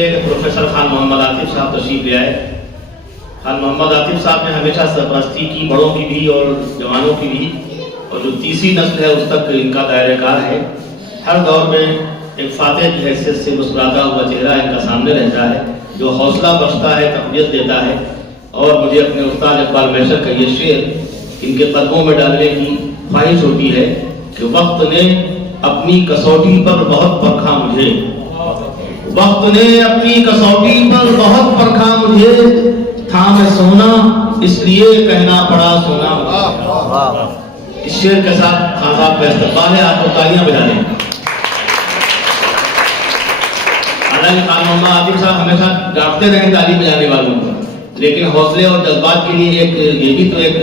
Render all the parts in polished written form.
یہ ہے کہ پروفیسر خان محمد عاطف صاحب تشریف لے آئے. خان محمد عاطف صاحب نے ہمیشہ سرپرستی کی، بڑوں کی بھی اور جوانوں کی بھی، اور جو تیسری نسل ہے اس تک ان کا دائرہ کار ہے. ہر دور میں ایک فاتح کی حیثیت سے مسکراتا ہوا چہرہ ان کا سامنے رہتا ہے، جو حوصلہ بخشتا ہے، تقویت دیتا ہے. اور مجھے اپنے استاد اقبال میسر کا یہ شعر ان کے قدموں میں ڈالنے کی خواہش ہوتی ہے کہ وقت نے اپنی کسوٹی پر بہت پرکھا مجھے، وقت نے اپنی کسوٹی پر بہت پرکھا مجھے، تھا میں سونا اس لیے کہنا پڑا سونا. اس شعر کے ساتھ خان صاحب کا استقبال ہے. آپ کو تالیاں بجا دیں. حالانکہ خان محمد عاطف صاحب ہمیشہ ڈانٹتے رہے تالی بجانے والوں کو، لیکن حوصلے اور جذبات کے لیے یہ بھی تو ایک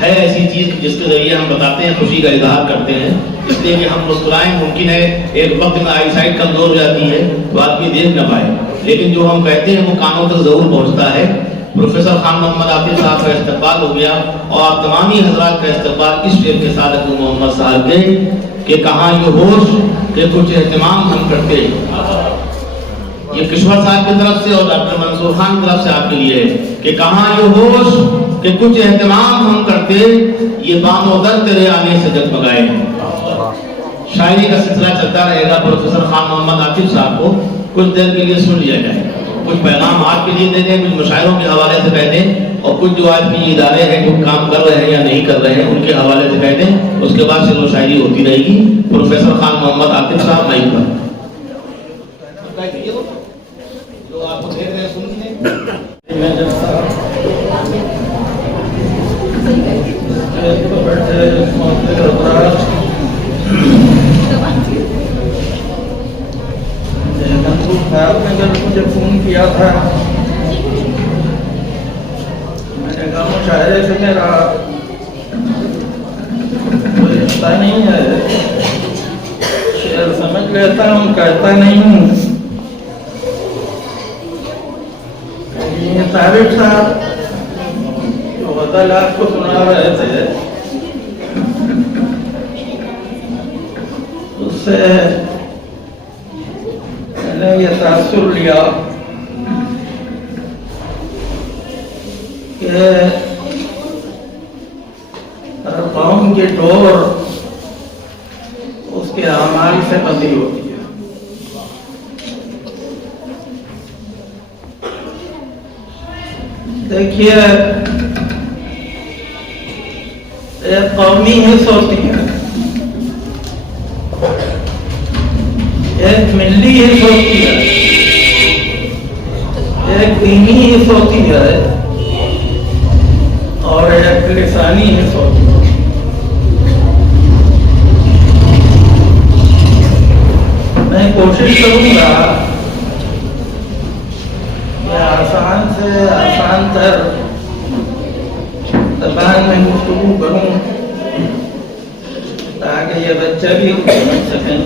ہے ایسی چیز جس کے ذریعے ہم بتاتے ہیں، خوشی کا اظہار کرتے ہیں. اس لیے کہ ہم مسکرائیں. ممکن ہے ایک وقت میں آئی سائٹ کمزور ہو جاتی ہے تو آدمی دیکھ نہ پائے، لیکن جو ہم کہتے ہیں وہ کانوں تک ضرور پہنچتا ہے. پروفیسر خان محمد عاطف صاحب کا استقبال ہو گیا، اور آپ تمامی حضرات کا استقبال اس شعر کے ساتھ ابو محمد صاحب کے کہ کہاں یہ ہوش کہ کچھ اہتمام ہم کرتے. یہ کشور صاحب کی طرف سے اور ڈاکٹر منصور خان کی طرف سے آپ کے لیے ہے کہ کہاں یہ ہوش کہ کچھ اہتمام ہم کرتے، یہ بام و در تیرے آنے سے جگمگائے. شاعری کا سلسلہ چلتا رہے گا. پروفیسر خان محمد عاطف صاحب کو کچھ دیر کے لیے سن لیا جائے، کچھ پیغام آپ کے لیے دے دیں، کچھ مشاعروں کے حوالے سے کہہ دیں، اور کچھ جو آج بھی ادارے ہیں جو کام کر رہے ہیں یا نہیں کر رہے ہیں ان کے حوالے سے کہہ دیں. اس کے بعد شعر و شاعری ہوتی رہے گی. پروفیسر خان محمد عاطف صاحب مائک پر. جو آپ کو دے رہے ہیں سنیے. مجھے فون کیا تھا، میں نے کہا مشاعرے سے میرا کوئی رشتہ نہیں ہے، شعر سمجھ لیتا ہوں کہتا نہیں ہوں. طارق صاحب جو غزل آپ کو سنا رہے تھے اس سے میں نے یہ تاثر لیا کہ ہر قوم کی ڈور اس کے اعمال سے بندھی ہوتی ہے. دیکھیے ایک قومی حص ہوتی ہے، ایک ملی حص ہوتی ہے، ایک دینی حص ہوتی ہے، اور ایک لسانی حص ہوتی ہے. میں کوشش کروں گا آسان سے آسان تر زبان میں گفتگو کروں تاکہ یہ بچہ بھی سمجھ سکیں.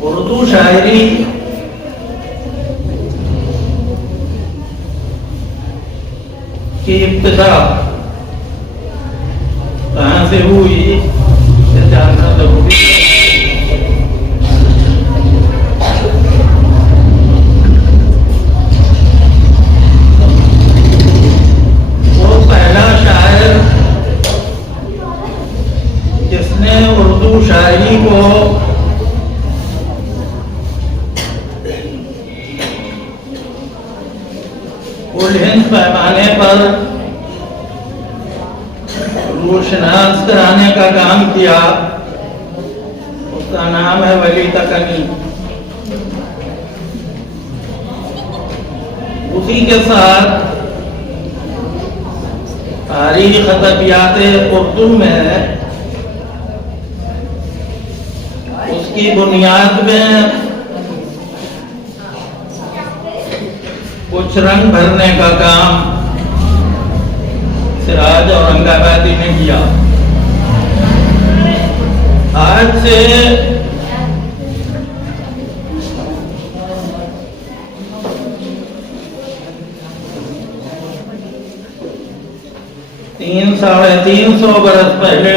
اردو شاعری کی ابتدا کہاں سے ہوئی یہ جاننا ضروری ہے. اردو شاعری کو کل ہند پیمانے پر روشناس کرانے کا کام کیا، اس کا نام ہے ولی تکنی. اسی کے ساتھ تاریخ ادبیات اردو میں اس کی بنیاد میں کچھ رنگ بھرنے کا کام سراج اورنگ آبادی نے کیا. آج سے 300-350 برس پہلے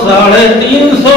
350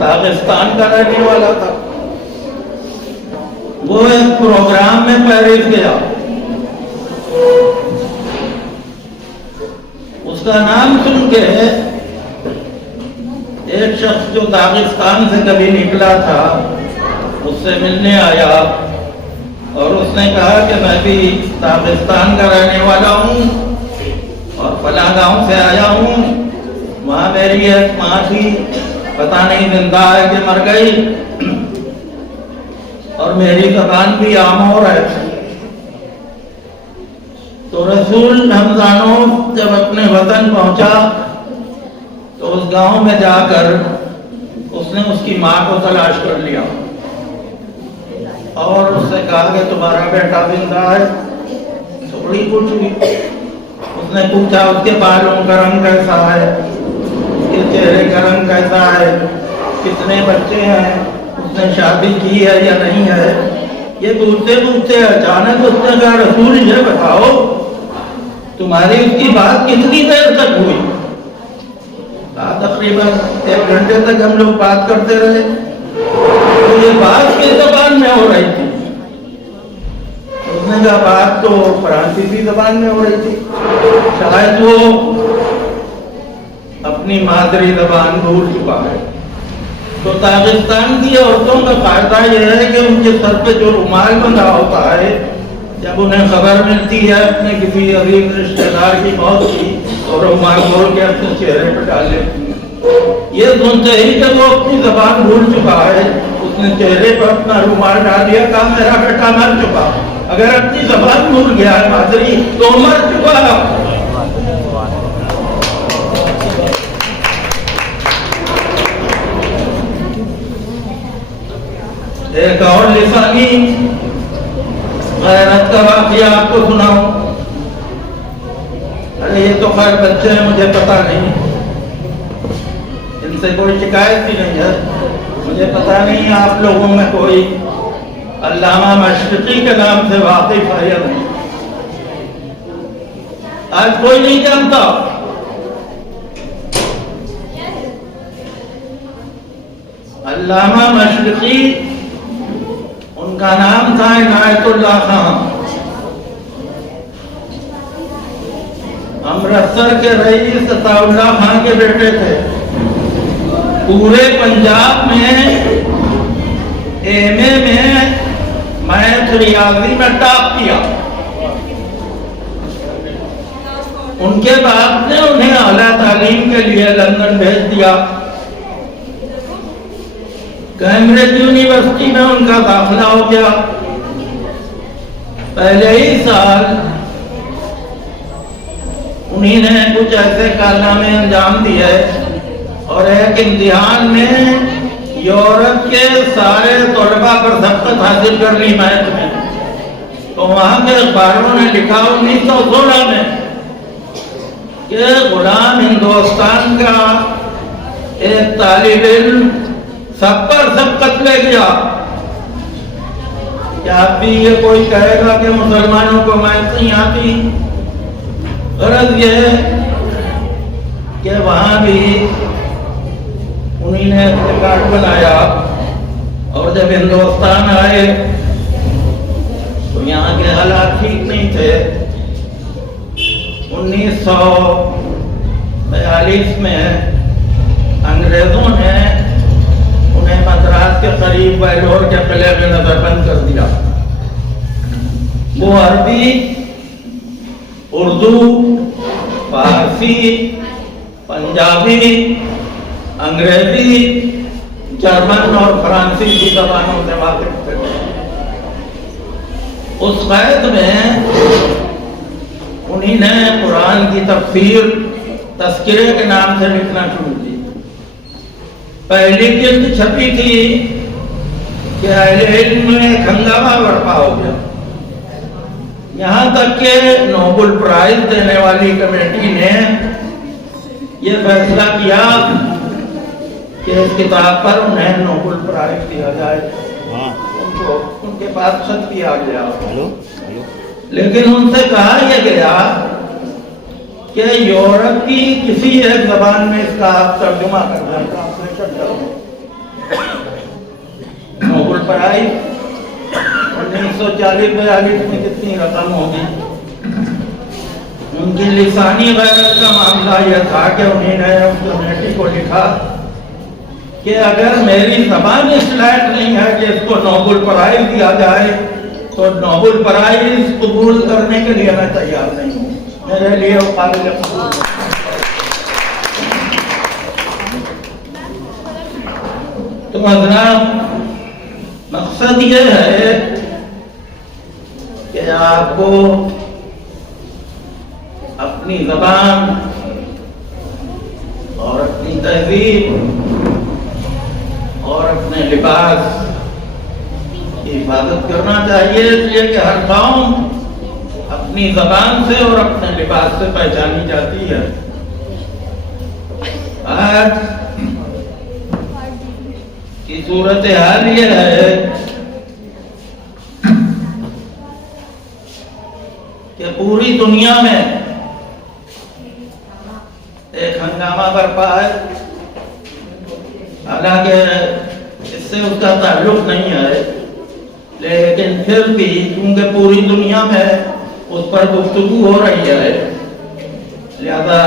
داغستان کا رہنے والا تھا. وہ ایک پروگرام میں پیرس گیا. اس کا نام سن کے ایک شخص جو داغستان سے کبھی نکلا تھا اس سے ملنے آیا اور اس نے کہا کہ میں بھی داغستان کا رہنے والا ہوں اور فلاں گاؤں سے آیا ہوں. وہاں میری ایک ماں تھی, پتہ نہیں زندہ ہے کہ مر گئی, اور میری زبان بھی آمور ہے. تو رسول حمزانو جب اپنے وطن پہنچا تو اس گاؤں میں جا کر اس نے اس کی ماں کو تلاش کر لیا اور اس سے کہا کہ تمہارا بیٹا زندہ ہے. تو بڑی خوش ہوئی. اس نے پوچھا اس کے بالوں کا رنگ کیسا ہے, اس کے چہرے کا رنگ کیسا ہے, کتنے بچے ہیں, اس نے شادی کی ہے یا نہیں ہے. یہ پوچھتے پوچھتے اچانک اس نے کہا رسول یہ بتاؤ تمہاری اس کی بات کتنی دیر تک ہوئی. تقریباً 1 گھنٹے تک ہم لوگ بات کرتے رہے. تو یہ بات کس زبان میں ہو رہی تھی؟ اس نے کہا بات تو فرانسیسی زبان میں ہو رہی تھی. شاید وہ اپنی مادری زبان بھول چکا ہے. تو داغستان کی عورتوں کا فائدہ یہ ہے کہ ان کے سر پہ جو رومال بندھا ہوتا ہے, جب انہیں خبر ملتی ہے اپنے کسی عزیز رشتہ دار کی موت کی تو رومال کھول کے اپنے چہرے پہ ڈال لیتی ہیں. یہ سنتے ہی کہ وہ اپنی زبان بھول چکا ہے, اس نے چہرے پر اپنا رومال ڈال دیا, کہا میرا بیٹا مر چکا. اگر اپنی زبان بھول گیا ہے مادری تو مر چکا ہے. ایک اور لسانی غیرت کا واقعہ آپ کو سناؤں. ارے یہ تو خیر بچے ہیں, مجھے پتا نہیں, ان سے کوئی شکایت بھی نہیں ہے. مجھے پتا نہیں آپ لوگوں میں کوئی علامہ مشرقی کے نام سے واقف ہے یا نہیں. آج کوئی نہیں جانتا. علامہ مشرقی ان کا نام تھا عنایت اللہ خان. امرتسر کے رئیس عطا اللہ خان کے بیٹے تھے. پورے پنجاب میں ایم اے میں میتھ ریاضی میں ٹاپ کیا. ان کے باپ نے انہیں اعلیٰ تعلیم کے لیے لندن بھیج دیا. کیمبرج یونیورسٹی میں ان کا داخلہ ہو گیا. پہلے ہی سال انہی نے کچھ ایسے کارنامے انجام دیے اور ایک امتحان میں یورپ کے سارے طلباء پر سبقت حاصل کر لی میتھ میں. تو وہاں کے اخباروں نے لکھا 1916 میں کہ غلام ہندوستان کا ایک طالب علم سب پر سبقت لے گیا. کیا اب بھی یہ کوئی کہے گا کہ مسلمانوں کو میتھ نہیں آتی؟ غرض یہ کہ وہاں بھی انہی نے ریکارڈ بنایا اور جب ہندوستان آئے تو یہاں کے حالات ٹھیک نہیں تھے. 1942 میں انگریزوں نے انہیں مدراس کے قریب ویلور کے قلعے میں نظر بند کر دیا. وہ عربی, اردو, فارسی, پنجابی, انگریزی, جرمن اور فرانسیسی زبانوں سے واقف تھے. اس قید میں انہی نے قرآن کی تفسیر تذکرے کے نام سے لکھنا شروع کی. پہلی جلد چھپی تھی کہ اہل علم میں ایک ہنگامہ برپا ہو گیا. یہاں تک کہ نوبل پرائز دینے والی کمیٹی نے یہ فیصلہ کیا کہ اس کتاب پر انہیں نوبل پرائز دیا جائے. ان کے پاس خط بھی آ گیا, لیکن ان سے کہا یہ گیا کہ یورپ کی کسی ایک زبان میں اس کا آپ ترجمہ کر دیں, ٹرانسلیشن کر دیں. نوبل پرائز 1940-42 میں کتنی رقم ہوگی. ان کی لسانی غیرت کا معاملہ یہ تھا کہ انہیں نے اس کمیٹی کو لکھا کہ اگر میری زبان اس لائق نہیں ہے کہ اس کو نوبل پرائز دیا جائے تو نوبل پرائز قبول کرنے کے لیے میں تیار نہیں ہوں. میرے لیے وہ قابل قبول. تو حضرات مقصد یہ ہے کہ آپ کو اپنی زبان اور اپنی تہذیب اور اپنے لباس کی حفاظت کرنا چاہیے، اس لیے کہ ہر قوم اپنی زبان سے اور اپنے لباس سے پہچانی جاتی ہے. آج کی صورتحال یہ ہے کہ پوری دنیا میں ایک ہنگامہ برپا ہے. حالانکہ اس سے اس کا تعلق نہیں ہے، لیکن پھر بھی کیونکہ پوری دنیا میں اس پر گفتگو ہو رہی ہے، لہذا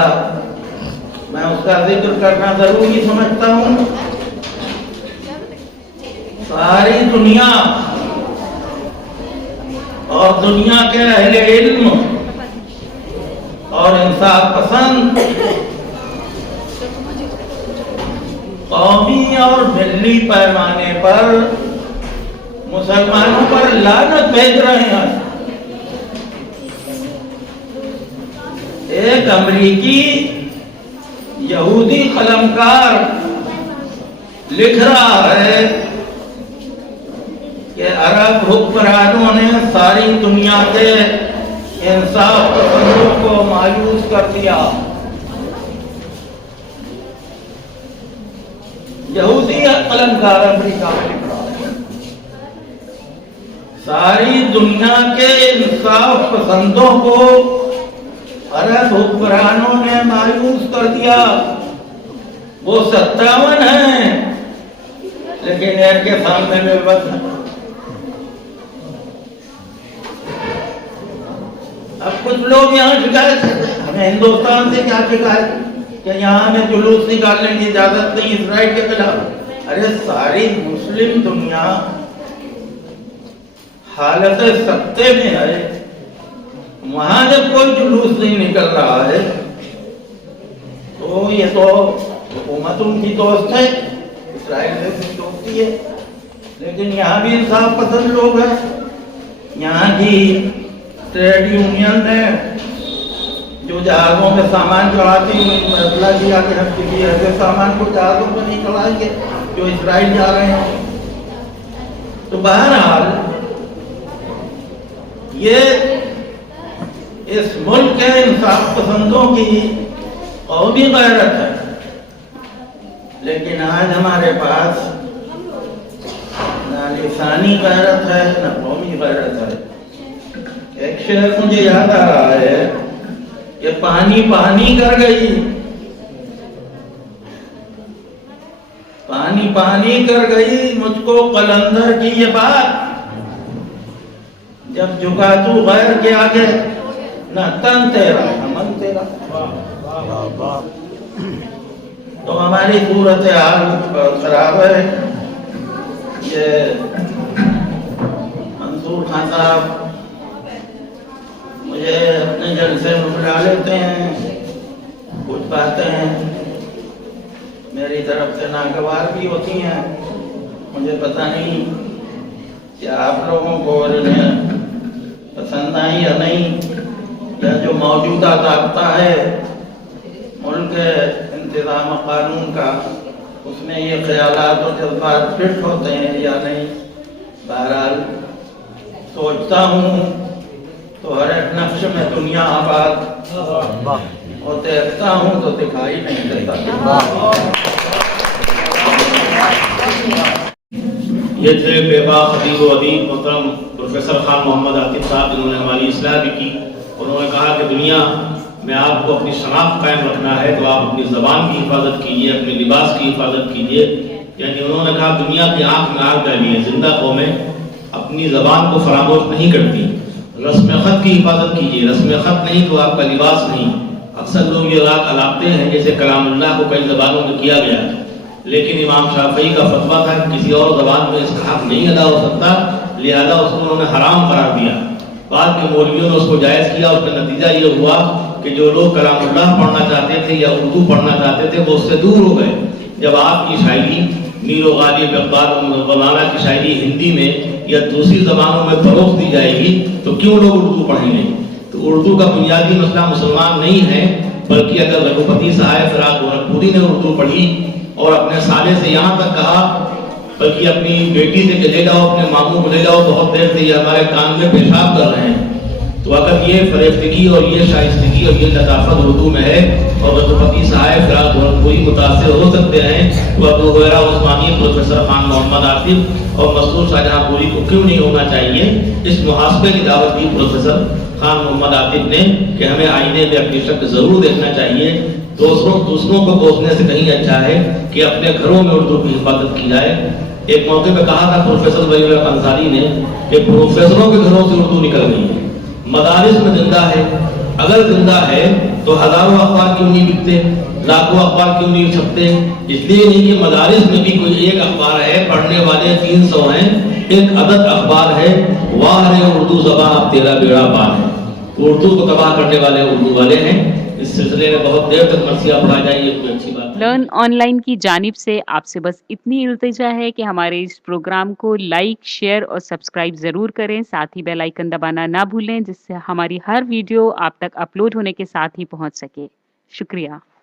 میں اس کا ذکر کرنا ضروری سمجھتا ہوں. ساری دنیا اور دنیا کے اہل علم اور انصاف پسند قومی اور ملی پیمانے پر مسلمانوں پر لعنت بھیج رہے ہیں. ایک امریکی یہودی قلمکار لکھ رہا ہے کہ عرب حکمرانوں نے ساری دنیا کے انصاف پسندوں کو مایوس کر دیا. یہودی قلمکار امریکہ میں لکھ رہا ہے ساری دنیا کے انصاف پسندوں کو عرب حکمرانوں نے مایوس کر دیا. وہ 57 ہیں لیکن ان کے سامنے میں بس ہیں. اب کچھ لوگ یہاں شکایت کرتے ہیں ہمیں ہندوستان سے کیا شکایت کہ یہاں ہمیں جلوس نکالنے کی اجازت نہیں اسرائیل کے خلاف. ارے ساری مسلم دنیا حالت سکتے میں ہے، وہاں جب کوئی جلوس نہیں نکل رہا ہے تو یہ تو حکومت ان کی دوست ہے، اسرائیل سے بھی دوستی ہے. لیکن یہاں بھی انصاف پسند لوگ ہیں. یہاں کی ٹریڈ یونین نے جو جہازوں میں سامان چڑھاتی ہوئی فیصلہ کیا کہ ہم کسی ایسے سامان کو جہازوں میں نہیں چڑھائیں گے جو اسرائیل جا رہے ہیں. تو بہرحال یہ اس ملک کے انصاف پسندوں کی قومی غیرت ہے. لیکن آج ہمارے پاس نہ لسانی غیرت ہے نہ قومی غیرت ہے. ایک شعر مجھے یاد آ رہا ہے کہ پانی پانی کر گئی، پانی پانی کر گئی مجھ کو قلندر کی یہ بات، جب جھکا تو غیر کے آگے نہ تن تیرا نہ من تیرا. تو ہماری صورتحال بہت خراب ہے. یہ منصور خان صاحب مجھے اپنے جلسے میں بلا لیتے ہیں، کچھ باتیں میری طرف سے ناگوار بھی ہوتی ہیں. مجھے پتہ نہیں کہ آپ لوگوں کو انہیں پسند آئی یا نہیں، یا جو موجودہ ضابطہ ہے ملک انتظام قانون کا اس میں یہ خیالات اور جذبات فٹ ہوتے ہیں یا نہیں. بہرحال سوچتا ہوں تو ہر ایک نقش میں دنیا آباد اور دیکھتا ہوں تو دکھائی نہیں دیتا. یہ تھے بے باک خطیب و ادیب محترم پروفیسر خان محمد عاطف صاحب، جنہوں نے ہماری اصلاح بھی کی. انہوں نے کہا کہ دنیا میں آپ کو اپنی شناخت قائم رکھنا ہے تو آپ اپنی زبان کی حفاظت کیجیے، اپنے لباس کی حفاظت کیجیے. یعنی انہوں نے کہا دنیا کی آنکھ میں آگ ڈالی ہے، زندہ قومیں اپنی زبان کو فراموش نہیں کرتی. رسم خط کی حفاظت کیجیے، رسم خط نہیں تو آپ کا لباس نہیں. اکثر لوگ یہ بات الاپتے ہیں جیسے کلام اللہ کو کئی زبانوں میں کیا گیا، لیکن امام شافعی کا فتویٰ تھا کہ کسی اور زبان میں اس کا حق نہیں ادا ہو سکتا، لہذا اس کو انہوں نے حرام قرار دیا. بعد کے مولویوں نے اس کو جائز کیا. اس کا نتیجہ یہ ہوا کہ جو لوگ کلام اللہ پڑھنا چاہتے تھے یا اردو پڑھنا چاہتے تھے وہ اس سے دور ہو گئے. جب آپ کی شاعری میر و غالب اقبال مولانا کی شاعری ہندی میں یا دوسری زبانوں میں فروغ دی جائے گی تو کیوں لوگ اردو پڑھیں گے؟ تو اردو کا بنیادی مسئلہ مسلمان نہیں ہے، بلکہ اگر رگھوپتی صاحب فراق گورکھپوری نے اردو پڑھی اور اپنے سالے سے یہاں تک کہا، بلکہ اپنی بیٹی سے کہ لے جاؤ اپنے ماموں کو لے جاؤ، بہت دیر سے یہ ہمارے کان میں پیشاب کر رہے ہیں، تو اگر یہ فریفتگی اور یہ شائستگی اور یہ لطافت اردو میں ہے اور رگھوپتی صاحب فراق گورکھپوری متاثر ہو سکتے ہیں تو ابو ہریرہ عثمانی پروفیسر خان محمد عاطف اور مسعود شاہجہاں پوری کو کیوں نہیں ہونا چاہیے؟ اس محاسبے کی دعوت دی پروفیسر خان محمد عاطف نے کہ ہمیں آئینے میں اپنی شکل ضرور دیکھنا چاہیے. دوسروں کو کوسنے سے کہیں اچھا ہے کہ اپنے گھروں میں اردو کی حفاظت کی جائے. ایک موقع پہ کہا تھا پروفیسر ولی اللہ انصاری نے کہ پروفیسروں کے گھروں سے اردو نکل گئی ہے، مدارس میں زندہ ہے. اگر زندہ ہے تو ہزاروں اخبار کیوں نہیں بکتے، لاکھوں اخبار کیوں نہیں چھپتے؟ اس لیے نہیں کہ مدارس میں بھی کوئی ایک اخبار ہے، پڑھنے والے 300 ہیں، ایک عدد اخبار ہے، واہ رے اردو زبان اب تیرا بیڑا پار ہے. اردو کو تباہ کرنے والے اردو والے ہیں. اس سلسلے میں بہت دیر تک مرثیہ پڑھا جائے یہ کوئی اچھی بات. لرن آن لائن کی جانب سے آپ سے بس اتنی التجا ہے کہ ہمارے اس پروگرام کو لائک، شیئر اور سبسکرائب ضرور کریں. ساتھ ہی بیل آئیکن دبانا نہ بھولیں جس سے ہماری ہر ویڈیو آپ تک اپلوڈ ہونے کے ساتھ ہی پہنچ سکے. شکریہ.